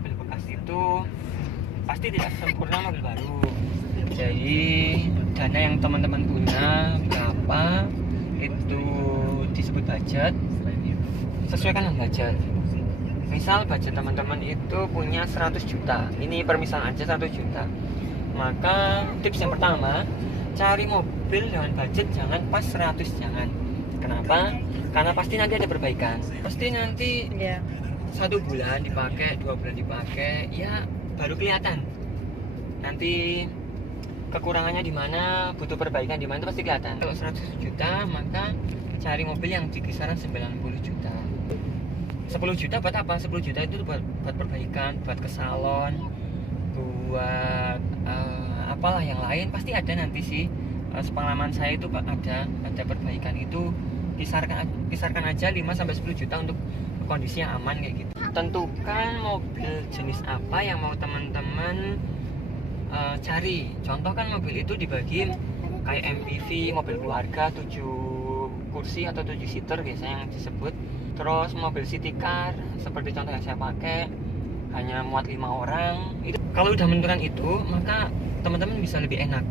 mobil bekas itu pasti tidak sempurna mobil baru. Jadi dana yang teman-teman punya berapa itu disebut budget, sesuaikan dengan budget. Misal budget teman-teman itu punya 100 juta, ini permisalan aja 100 juta. Maka tips yang pertama, cari mobil dengan budget jangan pas 100, jangan. Kenapa? Karena pasti nanti ada perbaikan. Pasti nanti 1 bulan dipakai, 2 bulan dipakai, ya baru kelihatan. Nanti kekurangannya di mana, butuh perbaikan di mana, itu pasti kelihatan. Kalau 100 juta, maka cari mobil yang di kisaran 90 juta. 10 juta buat apa? 10 juta itu buat perbaikan, buat ke salon, buat apalah yang lain, pasti ada nanti sih. Sepengalaman saya itu ada perbaikan itu kisarkan aja 5-10 juta untuk kondisi yang aman kayak gitu. Tentukan mobil jenis apa yang mau teman-teman cari. Contoh kan mobil itu dibagi kayak MPV, mobil keluarga 7 kursi atau 7 seater biasanya yang disebut. Terus mobil city car seperti contoh yang saya pakai hanya muat 5 orang. Itu kalau udah menentukan itu, maka teman-teman bisa lebih enak.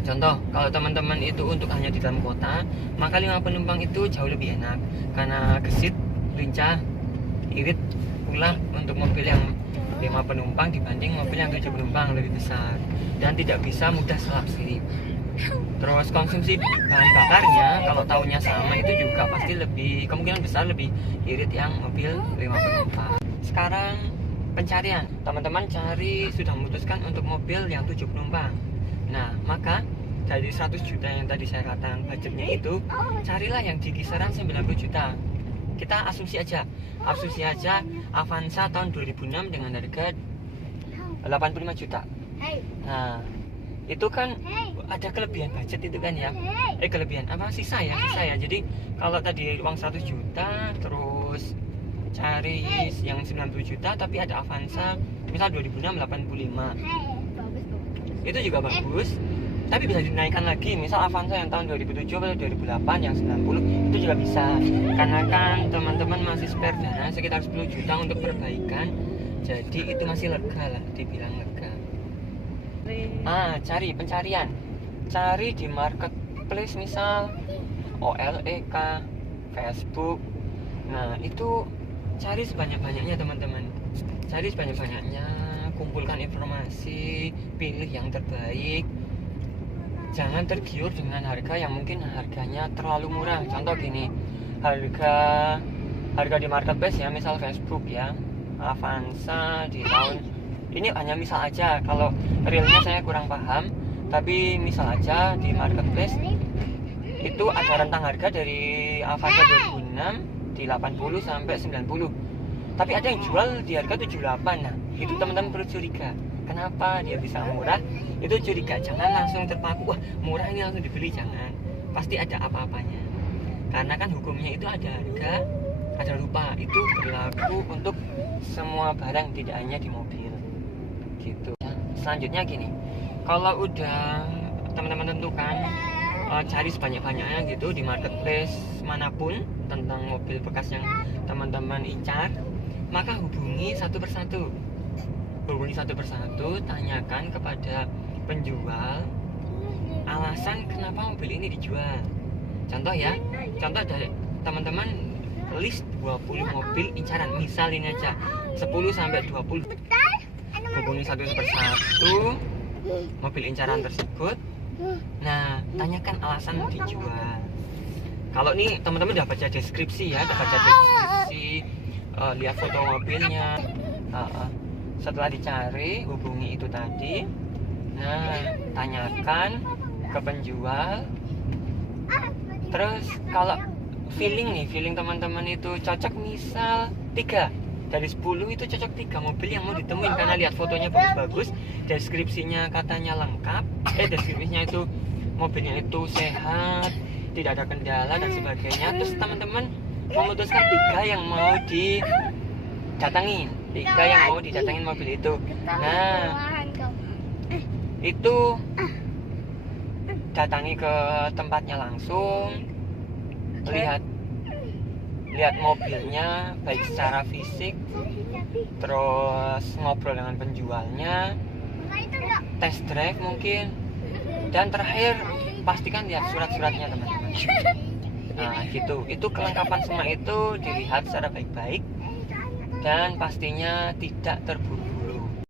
Contoh, kalau teman-teman itu untuk hanya di dalam kota, maka 5 penumpang itu jauh lebih enak karena gesit, lincah, irit pula untuk mobil yang 5 penumpang dibanding mobil yang 7 penumpang lebih besar dan tidak bisa mudah selap-selip. Terus konsumsi bahan bakarnya kalau tahunnya sama itu juga pasti lebih, kemungkinan besar lebih irit yang mobil 5 penumpang. Sekarang pencarian, teman-teman cari, sudah memutuskan untuk mobil yang 7 penumpang. Nah, maka dari 100 juta yang tadi saya katakan budgetnya itu, carilah yang di kisaran 90 juta. Kita asumsi aja Avanza tahun 2006 dengan harga 85 juta. Nah, itu kan ada kelebihan budget itu kan ya, kelebihan apa, sisa ya. Jadi kalau tadi uang 100 juta terus cari yang 90 juta tapi ada Avanza misal 2006 85, itu juga bagus, tapi bisa dinaikkan lagi. Misal Avanza yang tahun 2007 atau 2008 yang 90 itu juga bisa, karena kan teman-teman masih spare dana sekitar 10 juta untuk perbaikan, jadi itu masih lega lah, dibilang lega. Cari di marketplace misal OLX, Facebook. Nah, itu cari sebanyak-banyaknya teman-teman. Cari sebanyak-banyaknya, kumpulkan informasi, pilih yang terbaik. Jangan tergiur dengan harga yang mungkin harganya terlalu murah. Contoh gini, harga di marketplace ya, misal Facebook ya, Avanza di tahun ini hanya misal aja, kalau realnya saya kurang paham, tapi misal aja di marketplace itu ada rentang harga dari Avanza 2006 di 80 sampai 90, tapi ada yang jual di harga 78. Nah, itu teman-teman perlu curiga, kenapa dia bisa murah. Itu curiga, jangan langsung terpaku, wah murah ini langsung dibeli, jangan, pasti ada apa-apanya. Karena kan hukumnya itu ada harga, ada rupa, itu berlaku untuk semua barang, tidak hanya di mobil gitu. Selanjutnya gini, kalau udah teman-teman tentukan, cari sebanyak-banyaknya gitu di marketplace manapun tentang mobil bekas yang teman-teman incar, maka hubungi satu persatu, tanyakan kepada penjual alasan kenapa mobil ini dijual. Contoh dari teman-teman list 20 mobil incaran, misal ini aja 10 sampai 20. Hubungi satu persatu mobil incaran tersebut. Nah, tanyakan alasan dijual. Kalau nih teman-teman udah baca deskripsi ya, lihat foto mobilnya. Setelah dicari, hubungi itu tadi. Nah, tanyakan ke penjual. Terus kalau feeling teman-teman itu cocok, misal 3 dari 10 itu cocok 3 mobil yang mau ditemuin, karena lihat fotonya bagus-bagus, deskripsinya katanya lengkap, deskripsinya itu mobilnya itu sehat, tidak ada kendala dan sebagainya. Terus teman-teman memutuskan 3 yang mau didatangin mobil itu. Nah, itu datangi ke tempatnya langsung, lihat lihat mobilnya baik secara fisik, terus ngobrol dengan penjualnya, test drive mungkin, dan terakhir pastikan lihat surat-suratnya teman-teman. Nah gitu, itu kelengkapan semua itu dilihat secara baik-baik dan pastinya tidak terburu-buru.